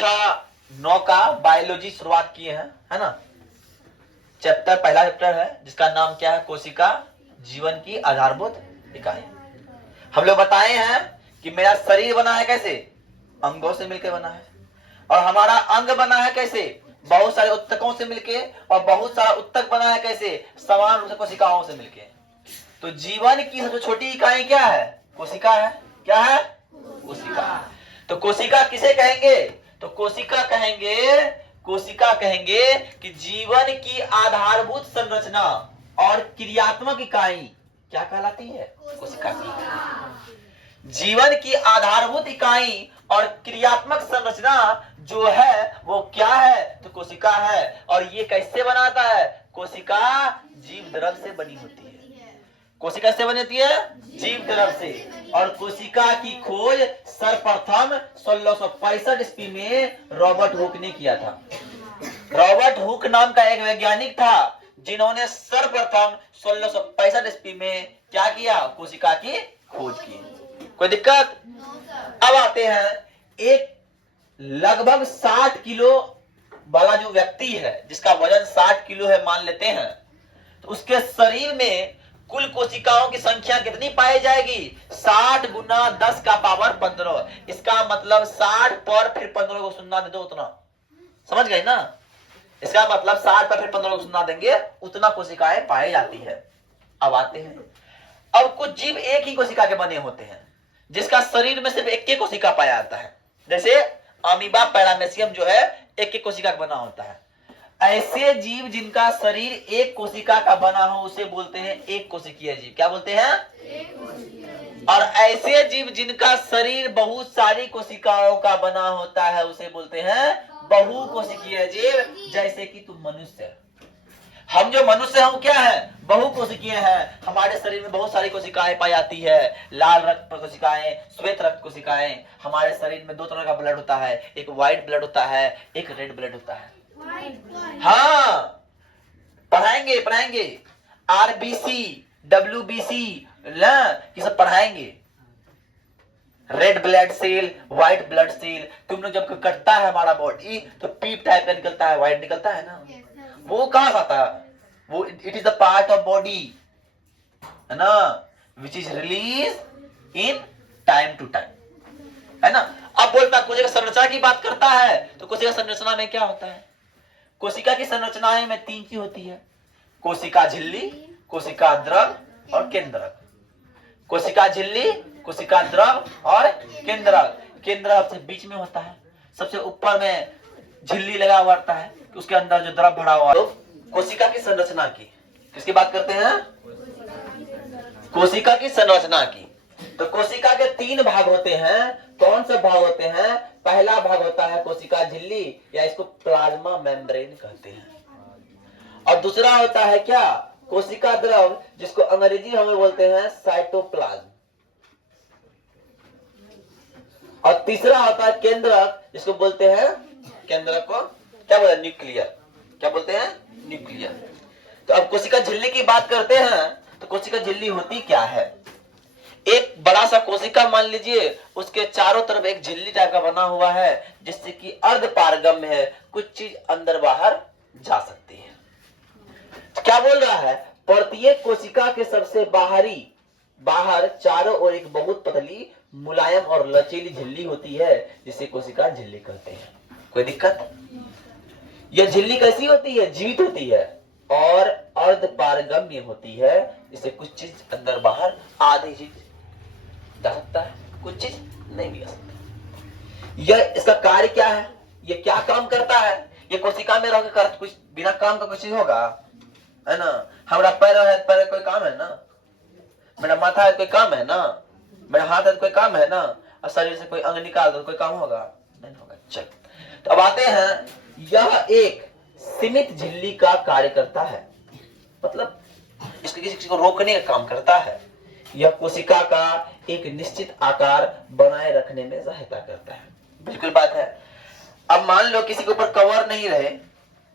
कक्षा 9 का बायोलॉजी शुरुआत किए हैं, है ना। पहला चैप्टर है जिसका नाम क्या है, कोशिका जीवन की आधारभूत इकाई। हम लोग बताए हैं कि मेरा शरीर बना है कैसे, अंगों से मिलकर बना है, और हमारा अंग बना है कैसे, बहुत सारे उत्तकों से मिलके, और बहुत सारा उत्तक बना है कैसे, समान रूप से कोशिकाओं से मिलके। तो जीवन की सबसे छोटी इकाई क्या है, कोशिका है। क्या है, कोशिका। तो कोशिका किसे कहेंगे, तो कोशिका कहेंगे कि जीवन की आधारभूत संरचना और क्रियात्मक इकाई क्या कहलाती है, कोशिका की। जीवन की आधारभूत इकाई और क्रियात्मक संरचना जो है वो क्या है, तो कोशिका है। और ये कैसे बनाता है, कोशिका जीव द्रव से बनी होती है। कोशिका से बनी होती है, जीव द्रव से। और कोशिका की खोज सर्वप्रथम 1665 ईस्वी में रॉबर्ट हुक ने किया था। रॉबर्ट हुक नाम का एक वैज्ञानिक था जिन्होंने सर्वप्रथम 1665 ईस्वी में क्या किया, कोशिका की खोज की। कोई दिक्कत? अब आते हैं, एक लगभग 60 किलो वाला जो व्यक्ति है, जिसका वजन 60 किलो है मान लेते हैं, तो उसके शरीर में कुल कोशिकाओं की संख्या कितनी पाई जाएगी, 60 गुना 10 का पावर 15। इसका मतलब 60 पर फिर 15 को सुनना दे दो, उतना समझ गए ना। इसका मतलब 60 पर फिर 15 को सुनना देंगे, उतना कोशिकाएं पाई जाती है। अब आते हैं, अब कुछ जीव एक ही कोशिका के बने होते हैं, जिसका शरीर में सिर्फ एक ही कोशिका पाया जाता है। जैसे अमीबा पैरामेसियम जो है एक ही कोशिका का बना होता है। ऐसे जीव जिनका शरीर एक कोशिका का बना हो उसे बोलते हैं एक कोशिकीय जीव। क्या बोलते हैं, एक कोशिकीय। और ऐसे जीव जिनका शरीर बहुत सारी कोशिकाओं का बना होता है उसे बोलते हैं बहु कोशिकीय जीव। जैसे कि तुम मनुष्य, हम जो मनुष्य हम क्या है, बहुकोशिकीय है। हमारे शरीर में बहुत सारी कोशिकाएं पाई जाती है, लाल रक्त कोशिकाएं, श्वेत रक्त कोशिकाएं। हमारे शरीर में दो तरह का ब्लड होता है, एक व्हाइट ब्लड होता है, एक रेड ब्लड होता है। हाँ, पढ़ाएंगे आरबीसी, डब्ल्यूबीसी, ये सब पढ़ाएंगे। Red blood cell, white blood cell. तुम लोग जब कटता है हमारा बॉडी तो पीप टाइप का निकलता है, व्हाइट निकलता है ना। वो कहां से आता है, वो it is the part of body, है ना, which is release in time to time, है ना। अब बोलता कोशिका संरचना की बात करता है, तो कोशिका संरचना में क्या होता है, कोशिका की संरचनाएं में 3 चीज होती है, कोशिका झिल्ली, कोशिका द्रव और केंद्रक। कोशिका झिल्ली, कोशिका द्रव और केंद्रक। केंद्रक सबसे बीच में होता है, सबसे ऊपर में झिल्ली लगा हुआ रहता है, उसके अंदर जो द्रव भरा हुआ। तो कोशिका की संरचना की, किसकी बात करते हैं, कोशिका की संरचना की। तो कोशिका के 3 भाग होते हैं। कौन से भाग होते हैं, पहला भाग होता है कोशिका झिल्ली, या इसको प्लाज्मा मेम्ब्रेन कहते हैं। और दूसरा होता है क्या, कोशिका द्रव, जिसको अंग्रेजी में बोलते हैं साइटोप्लाज्म। और तीसरा होता है केंद्रक, जिसको बोलते हैं, केंद्रक को क्या बोलते हैं, न्यूक्लियर। क्या बोलते हैं, न्यूक्लियर। तो अब कोशिका झिल्ली की बात करते हैं, तो कोशिका झिल्ली होती क्या है, एक बड़ा सा कोशिका मान लीजिए, उसके चारों तरफ एक झिल्ली टाइप का बना हुआ है, जिससे कि अर्ध पारगम्य है, कुछ चीज अंदर बाहर जा सकती है। तो क्या बोल रहा है, प्रत्येक कोशिका के सबसे बाहर चारों ओर एक बहुत पतली, मुलायम और लचीली झिल्ली होती है, जिसे कोशिका झिल्ली कहते हैं। कोई दिक्कत? यह झिल्ली कैसी होती है, जीवित होती है और अर्ध पारगम्य होती है, जिससे कुछ चीज अंदर बाहर, आधी चीज जा सकता है, कुछ चीज नहीं भी आ सकता। यह इसका कार्य क्या है, यह क्या काम करता है, यह कोशिका में रहकर कुछ बिना काम का कुछ होगा, है ना। हमारा पैर है, पैर कोई काम है ना, मेरा माथा है कोई काम है ना, मेरा हाथ है कोई काम है ना, और शरीर से कोई अंग निकाल दो कोई काम होगा, नहीं होगा। चल, तो अब आते हैं, यह एक सीमित झिल्ली का कार्य करता है, मतलब इसको किसी को रोकने का काम करता है। यह कोशिका का एक निश्चित आकार बनाए रखने में सहायता करता है। बिल्कुल बात है। अब मान लो किसी के ऊपर कवर नहीं रहे,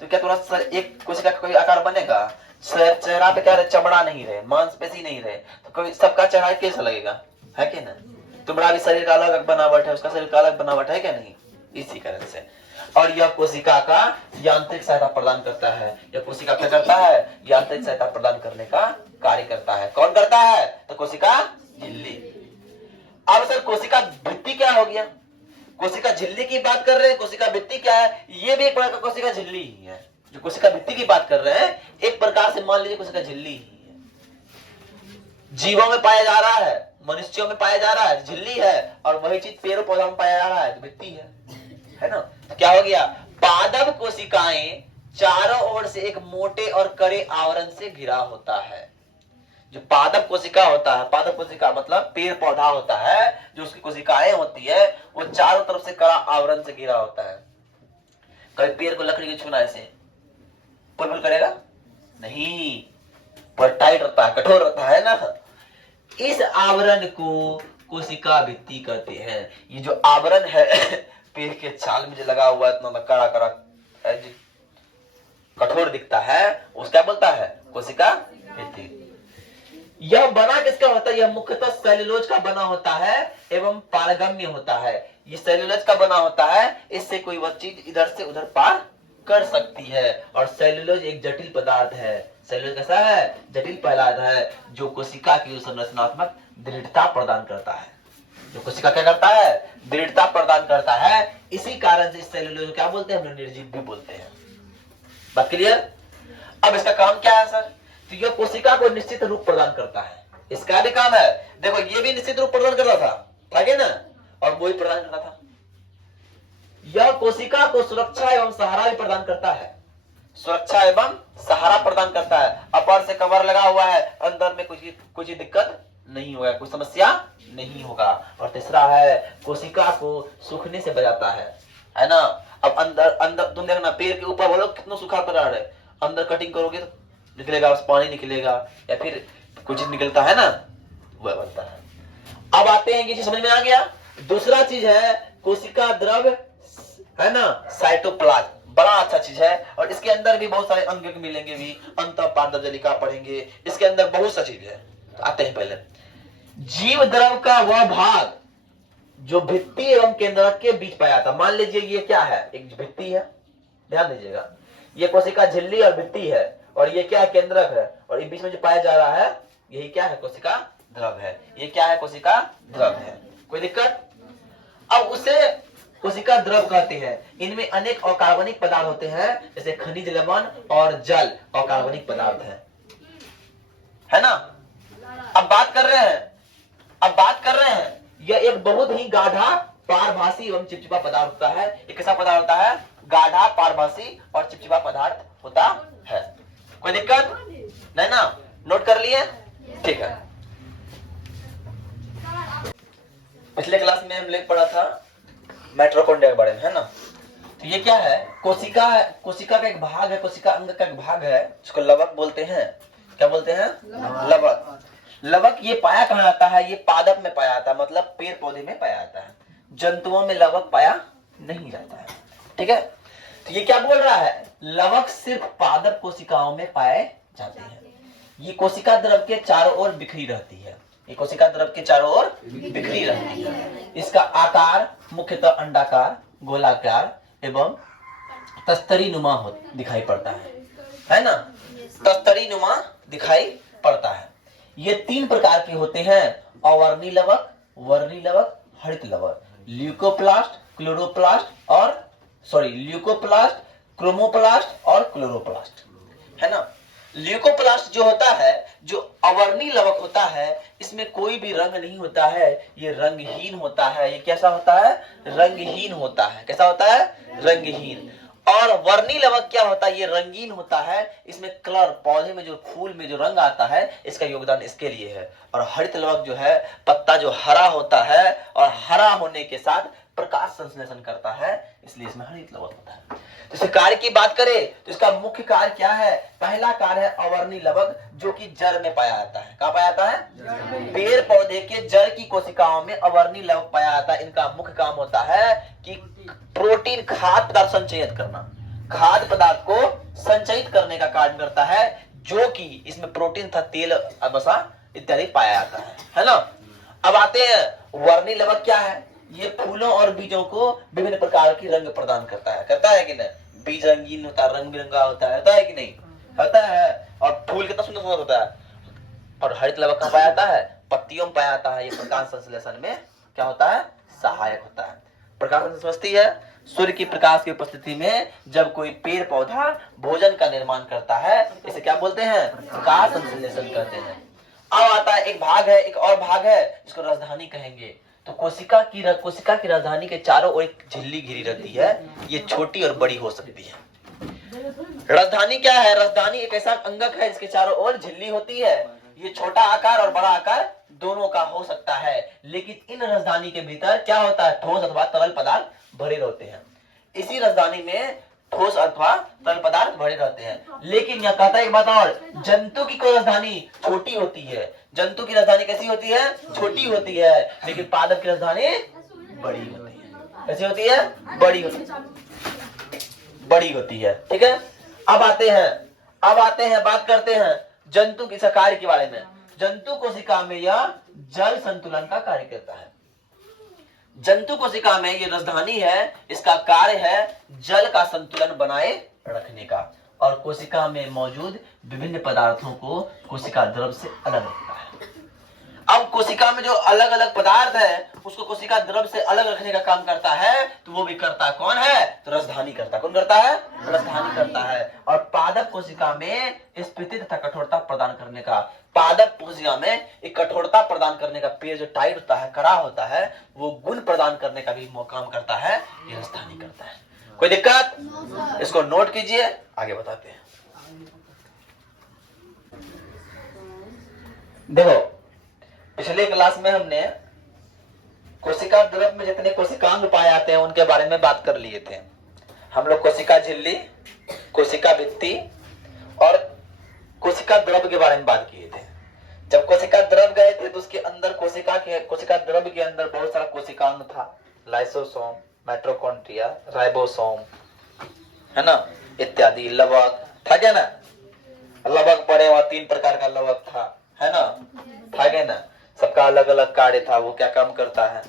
तो क्या तुरंत एक कोशिका का कोई आकार बनेगा, चेहरा पे क्या रहे, चमड़ा नहीं रहे, मांसपेशी नहीं रहे, तो कोई सबका चेहरा कैसा लगेगा, है कि ना। तुम्हारा भी शरीर का अलग बनावट है, उसका शरीर का अलग बनावट है क्या नहीं, इसी कारण से। और यह कोशिका का यांत्रिक सहायता प्रदान करता है। यह कोशिका क्या करता है? यांत्रिक सहायता प्रदान करने का कार्य करता है। कौन करता है? तो कोशिका झिल्ली। अब सर कोशिका भित्ति क्या हो गया? कोशिका झिल्ली की बात कर रहे हैं, कोशिका भित्ति क्या है? ये भी एक प्रकार का कोशिका झिल्ली ही है। जो कोशिका भित्ति की बात कर रहे हैं, एक प्रकार से मान लीजिए कोशिका झिल्ली ही है। जीवों में पाया जा रहा है, मनुष्यों में पाया जा रहा है, झिल्ली है। और वही चीज पेड़ पौधा में पाया जा रहा है, तो भित्ति है ना। तो क्या हो गया? पादप कोशिकाएं चारों ओर से एक मोटे और कड़े आवरण से घिरा होता है। जो पादप कोशिका होता है, पादप कोशिका मतलब पेड़ पौधा होता है, जो उसकी कोशिकाएं होती है वो चारों तरफ से कड़ा आवरण से घिरा होता है। कभी पेड़ को लकड़ी को छूना ऐसे पुल करेगा नहीं, पर टाइट रहता है, कठोर रहता है ना। इस आवरण को कोशिका भित्ति कहते हैं। ये जो आवरण है पेड़ के छाल में जो लगा हुआ है, इतना कड़ा कड़ा कठोर दिखता है, उसको क्या बोलता है? कोशिका भित्ति। यह बना किसका होता है? यह मुख्यतः सेल्यूलोज का बना होता है एवं पारगम्य होता है। ये सेल्यूलोज का बना होता है, इससे कोई वह चीज इधर से उधर पार कर सकती है। और सेल्यूलोज एक जटिल पदार्थ है। सेल्यूलोज कैसा है? जटिल पदार्थ है, जो कोशिका की संरचनात्मक दृढ़ता प्रदान करता है। जो कोशिका क्या करता है? दृढ़ता प्रदान करता है। इसी कारण से सेल्यूलोज क्या बोलते हैं? हम निर्जीव भी बोलते हैं। बात क्लियर? अब इसका काम क्या है सर? तो यह कोशिका को निश्चित रूप प्रदान करता है। इसका भी काम है। देखो ये भी निश्चित रूप प्रदान कर रहा था, आगे ना, और वो ही प्रदान कर रहा था। यह कोशिका को सुरक्षा एवं सहारा भी प्रदान करता है। सुरक्षा एवं सहारा प्रदान करता है। अपर से कवर लगा हुआ है, अंदर में कुछ दिक्कत नहीं होगा, कोई समस्या नहीं होगा। और तीसरा है कोशिका को सूखने से बचाता है ना। अब अंदर तुम देखना, पेड़ के ऊपर बोलो कितना सूखा पदार्थ है, अंदर कटिंग करोगे तो निकलेगा, बस पानी निकलेगा या फिर कुछ निकलता है ना, वह बनता है। अब आते हैं, ये चीज समझ में आ गया। दूसरा चीज है कोशिका द्रव, है ना, साइटोप्लाज्म। बड़ा अच्छा चीज है, और इसके अंदर भी बहुत सारे अंग मिलेंगे भी। अंतःपादजलिका पढ़ेंगे, इसके अंदर बहुत सा चीज है। तो आते हैं पहले, जीव द्रव का वह भाग जो भित्ति एवं केंद्रक के बीच पाया था। मान लीजिए ये क्या है? एक भित्ति है, ध्यान दीजिएगा, ये कोशिका झिल्ली और भित्ति है, और ये क्या है? केंद्रक है। और इस बीच में जो पाया जा रहा है यही क्या है? कोशिका द्रव है। ये क्या है? कोशिका द्रव है। कोई दिक्कत? अब उसे कोशिका द्रव कहते हैं। इनमें अनेक अकार्बनिक पदार्थ होते हैं, जैसे खनिज लवण और जल अकार्बनिक पदार्थ है ना। अब बात कर रहे हैं यह एक बहुत ही गाढ़ा, पारभासी एवं चिपचिपा पदार्थ होता है। एक कैसा पदार्थ होता है? गाढ़ा, पारभासी और चिपचिपा पदार्थ होता है। कोई दिक्कत नहीं ना? नोट कर लिए? ठीक है। पिछले क्लास में हम पढ़ा था माइटोकॉन्ड्रिया के बारे में, है ना। तो ये क्या है? कोशिका का एक भाग है, कोशिका अंग का एक भाग है, जिसको लवक बोलते हैं। क्या बोलते हैं? लवक। ये पाया कहाँ जाता है? ये पादप में पाया जाता है, मतलब पेड़ पौधे में पाया जाता है। जंतुओं में लवक पाया नहीं जाता है। ठीक है। तो ये क्या बोल रहा है? लवक सिर्फ पादप कोशिकाओं में पाए जाते हैं। ये कोशिका द्रव के चारों ओर बिखरी रहती है। ये कोशिका द्रव के चारों ओर बिखरी रहती है। इसका आकार मुख्यतः अंडाकार, गोलाकार एवं तस्तरी नुमा दिखाई पड़ता है ना। तस्तरी नुमा दिखाई पड़ता है। ये 3 प्रकार के होते हैं: अवर्णी लवक, वर्णी लवक, हरित लवक। ल्यूकोप्लास्ट, क्रोमोप्लास्ट और क्लोरोप्लास्ट, है ना। ल्यूकोप्लास्ट जो होता है, जो अवर्णी लवक होता है, इसमें कोई भी रंग नहीं होता है, ये रंगहीन होता है। ये कैसा होता है? रंगहीन होता है। कैसा होता है? रंगहीन। और वर्णी लवक क्या होता है? ये रंगीन होता है। इसमें कलर, पौधे में जो फूल में जो रंग आता है, इसका योगदान इसके लिए है। और हरित लवक जो है, पत्ता जो हरा होता है और हरा होने के साथ प्रकाश संश्लेषण करता है, इसलिए इसमें हरित लवक होता है। तो इसके कार्य की बात करें तो इसका मुख्य कार्य क्या है? पहला कार्य है अवर्णी लवक, जो कि जड़ में पाया जाता है। कहाँ पाया जाता है? पेड़ पौधे के जड़ की कोशिकाओं में अवर्णी लवक पाया जाता है। इनका मुख्य काम होता है कि प्रोटीन, खाद्य पदार्थ संचयित करना, खाद्य पदार्थ को संचयित करने का कार्य करता है, जो कि इसमें प्रोटीन था, तेल, वसा इत्यादि पाया जाता है ना। अब आते हैं वर्णी लवक क्या है? ये फूलों और बीजों को विभिन्न प्रकार की रंग प्रदान करता है कि नहीं? बीज रंगीन होता है, रंग बिरंगा होता है कि नहीं? होता है। और फूल कितना सुंदर सुंदर होता है। और हरित लवक कहाँ पाया जाता है? पत्तियों में पाया जाता है। ये प्रकाश संश्लेषण में क्या होता है? सहायक होता है। प्रकाश संश्लेषण समझती है? सूर्य की प्रकाश की उपस्थिति में जब कोई पेड़ पौधा भोजन का निर्माण करता है, इसे क्या बोलते हैं? प्रकाश संश्लेषण कहते हैं। अब आता है एक और भाग है जिसको राजधानी कहेंगे। तो कोशिका की राजधानी के चारों ओर एक झिल्ली घिरी रहती है। ये छोटी और बड़ी हो सकती है। राजधानी क्या है? राजधानी एक ऐसा अंगक है जिसके चारों ओर झिल्ली होती है। ये छोटा आकार और बड़ा आकार दोनों का हो सकता है, लेकिन इन राजधानी के भीतर क्या होता है? ठोस अथवा तरल पदार्थ भरे रहते हैं। इसी राजधानी में ठोस अथवा तरल पदार्थ भरे रहते हैं। लेकिन यह कहता है एक बात और, जंतु की कोई राजधानी छोटी होती है। जंतु की राजधानी कैसी होती है? छोटी होती है। लेकिन पादप की राजधानी बड़ी होती है। कैसी होती है? बड़ी होती है। ठीक है। अब आते हैं बात करते हैं जंतु के कार्य के बारे में। जंतु कोशिका में यह जल संतुलन का कार्य करता है। जंतु कोशिका में ये राजधानी है, इसका कार्य है जल का संतुलन बनाए रखने का और कोशिका में मौजूद विभिन्न पदार्थों को कोशिका द्रव से अलग रखता है। अब कोशिका में जो अलग अलग पदार्थ है उसको कोशिका द्रव से अलग रखने का काम करता है, तो वो भी करता कौन है? तो राजधानी करता। कौन करता है? राजधानी करता है। और पादप कोशिका में स्फीति तथा कठोरता प्रदान करने का, पादप कोशिका में एक कठोरता प्रदान करने का, पेड़ जो टाइट होता है, कड़ा होता है, वो गुण प्रदान करने का भी काम करता है, ये राजधानी करता है। कोई दिक्कत? इसको नोट कीजिए, आगे बताते हैं। देखो, पिछले क्लास में हमने कोशिका द्रव में जितने कोशिकांग पाए जाते हैं उनके बारे में बात कर लिए थे। हम लोग कोशिका झिल्ली, कोशिका भित्ति और कोशिका द्रव के बारे में बात किए थे। जब कोशिका द्रव गए थे तो उसके अंदर कोशिका द्रव के अंदर बहुत सारा कोशिकांग था। लाइसोसोम, माइटोकॉन्ड्रिया, राइबोसोम, है ना, इत्यादि। लवक था क्या ना? लवक पड़े, वहां 3 प्रकार का लवक था, है ना, था क्या ना? सबका अलग अलग कार्य था। वो क्या काम करता है?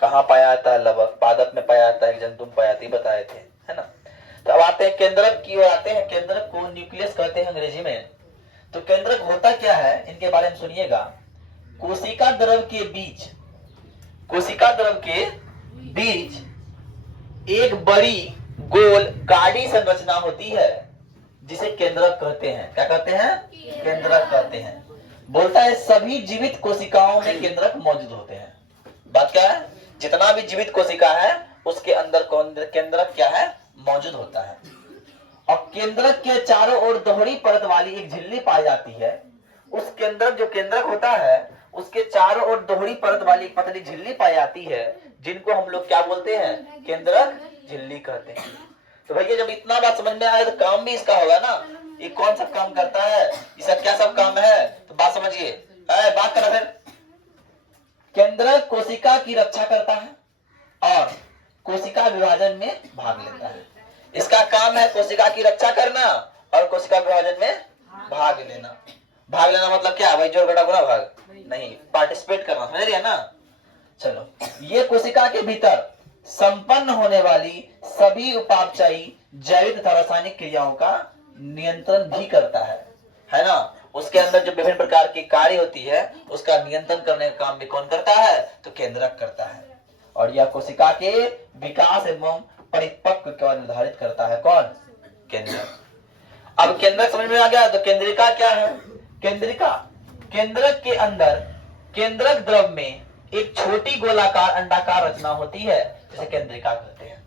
कहाँ पाया जाता है लवक? पादप में पाया जाता है, जंतु में पाया जाता है, बताए थे, है ना। तो अब आते हैं केंद्रक की ओर आते हैं। केंद्रक को न्यूक्लियस कहते हैं अंग्रेजी में। तो केंद्रक होता क्या है, इनके बारे में सुनिएगा। कोशिका द्रव के बीच एक बड़ी गोल गाढ़ी संरचना होती है जिसे केंद्रक कहते हैं। क्या कहते हैं? केंद्रक कहते हैं। बोलता है सभी जीवित कोशिकाओं में केंद्रक मौजूद होते हैं। बात क्या है? जितना भी जीवित कोशिका है उसके अंदर केंद्रक क्या है? मौजूद होता है। और केंद्रक के चारों ओर दोहरी परत वाली एक झिल्ली पाई जाती है। उस केंद्रक जो केंद्रक होता है उसके चारों ओर दोहरी परत वाली एक पतली झिल्ली पाई जाती है, जिनको हम लोग क्या बोलते हैं? केंद्रक झिल्ली कहते हैं। तो भैया जब इतना बात समझ में आए तो काम भी इसका होगा ना। ये कौन सब काम करता है, इसका क्या सब काम है, तो बात समझिए। बात करो फिर। केंद्रक कोशिका की रक्षा करता है और कोशिका विभाजन में भाग लेता है। इसका काम है कोशिका की रक्षा करना और कोशिका विभाजन में भाग लेना। भाग लेना मतलब क्या भाई? जोड़ घटा गुणा भाग नहीं, पार्टिसिपेट करना, समझ रही है ना। चलो, ये कोशिका के भीतर संपन्न होने वाली सभी उपापचयी जैविक तथा रासायनिक क्रियाओं का नियंत्रण भी करता है ना। उसके अंदर जो विभिन्न प्रकार की कार्य होती है उसका नियंत्रण करने का काम भी कौन करता है? तो केंद्रक करता है। और यह कोशिका के विकास एवं परिपक्व को निर्धारित करता है। कौन? केंद्रक। अब केंद्रक समझ में आ गया। तो केंद्रिका क्या है? केंद्रक के अंदर केंद्रक द्रव में एक छोटी गोलाकार अंडाकार रचना होती है जिसे केंद्रिका कहते हैं।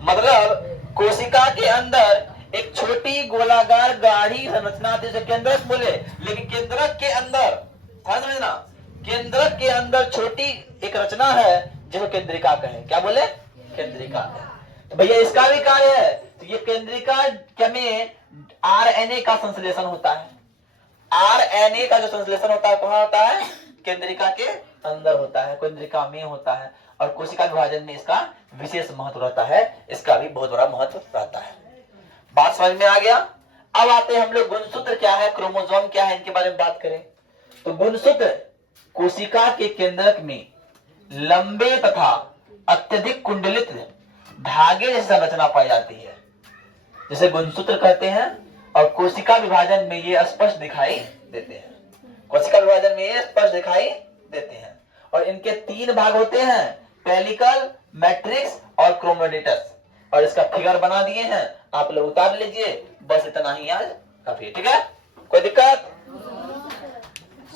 मतलब कोशिका के अंदर एक छोटी गोलाकार गाढ़ी संरचना आती है केंद्रक बोले, लेकिन केंद्रक के अंदर समझना, केंद्रक के अंदर छोटी एक रचना है जिसे केंद्रिका कहें। क्या बोले? केंद्रिका। तो भैया इसका भी कार्य है। तो ये केंद्रिका में आरएनए का संश्लेषण होता है। आरएनए का जो संश्लेषण होता है कहाँ होता है? केंद्रिका के अंदर होता है, केंद्रिका में होता है। और कोशिका विभाजन में इसका विशेष महत्व रहता है। इसका भी बहुत बड़ा महत्व रहता है। बात समझ में आ गया। अब आते हैं हम लोग गुणसूत्र क्या है, क्रोमोसोम क्या है, इनके बारे में बात करें। तो गुणसूत्र कोशिका के केंद्रक में लंबे तथा अत्यधिक कुंडलित धागे जैसी संरचना पाई जाती है, जिसे गुणसूत्र कहते हैं। और कोशिका विभाजन में ये स्पष्ट दिखाई देते हैं। कोशिका विभाजन में ये स्पष्ट दिखाई देते हैं। और इनके 3 भाग होते हैं, पेलिकल, मैट्रिक्स और क्रोमेटिडस। और इसका फिगर बना दिए हैं, आप लोग उतार लीजिए। बस इतना ही आज काफी है। ठीक है, कोई दिक्कत?